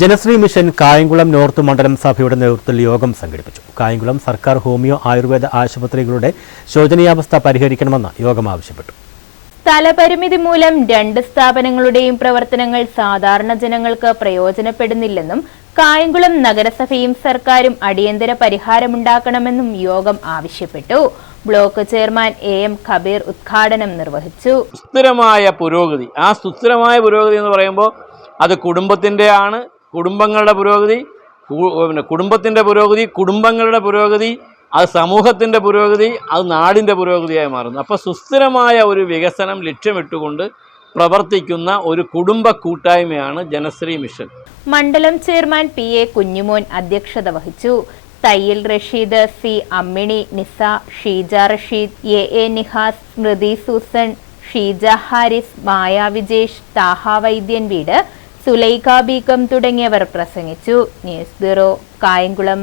Janasree mission Kayamkulam north മണ്ഡലം സഭയുടെ നേതൃത്വത്തിൽ യോഗം സംഘടിപ്പിച്ചു. കായംകുളം സർക്കാർ ഹോമിയോ ആയുർവേദ ആശുപത്രികളുടെ ശോചനീയാവസ്ഥ പരിഹരിക്കണമെന്ന് യോഗം ആവശ്യപ്പെട്ടു. സ്ഥലപരിമിതി മൂലം രണ്ട് സ്ഥാപനങ്ങളുടെയും പ്രവർത്തനങ്ങൾ സാധാരണ ജനങ്ങൾക്ക് പ്രയോജനപ്പെടുന്നില്ലെന്നും കായംകുളം നഗരസഭയും സർക്കാരും അടിയന്തര പരിഹാരമുണ്ടാക്കണമെന്നും യോഗം ആവശ്യപ്പെട്ടു. Block chairman A M Kabeer ഉദ്ഘാടനം നിർവഹിച്ചു. സുസ്ഥിരമായ പുരോഗതി. ആ സുസ്ഥിരമായ പുരോഗതി എന്ന് പറയുമ്പോൾ അത് കുടുംബത്തിന്റെ ആണ് കുടുംബങ്ങളുടെ പുരോഗതി പിന്നെ കുടുംബത്തിന്റെ പുരോഗതി കുടുംബങ്ങളുടെ പുരോഗതി അത് സമൂഹത്തിന്റെ പുരോഗതി അത് നാടിന്റെ പുരോഗതിയായി മാറുന്നു. അപ്പോൾ സുസ്ഥിരമായ ഒരു വികസനം ലക്ഷ്യമിട്ടുകൊണ്ട് പ്രവർത്തിക്കുന്ന ഒരു കുടുംബ കൂട്ടായ്മയാണ് ജനശ്രീ മിഷൻ. മണ്ഡലം ചെയർമാൻ പി എ കുഞ്ഞുമോൻ അധ്യക്ഷത വഹിച്ചു. Thayyil Rasheed C Ammini Nisa Sheeja Rasheed A A Nihas Smrithi Susan Sheeja Haris Maya Vijesh Thaha Vaidyan വീട് സുലൈഖ ബീഗം തുടങ്ങിയവർ പ്രസംഗിച്ചു. News bureau Kayamkulam.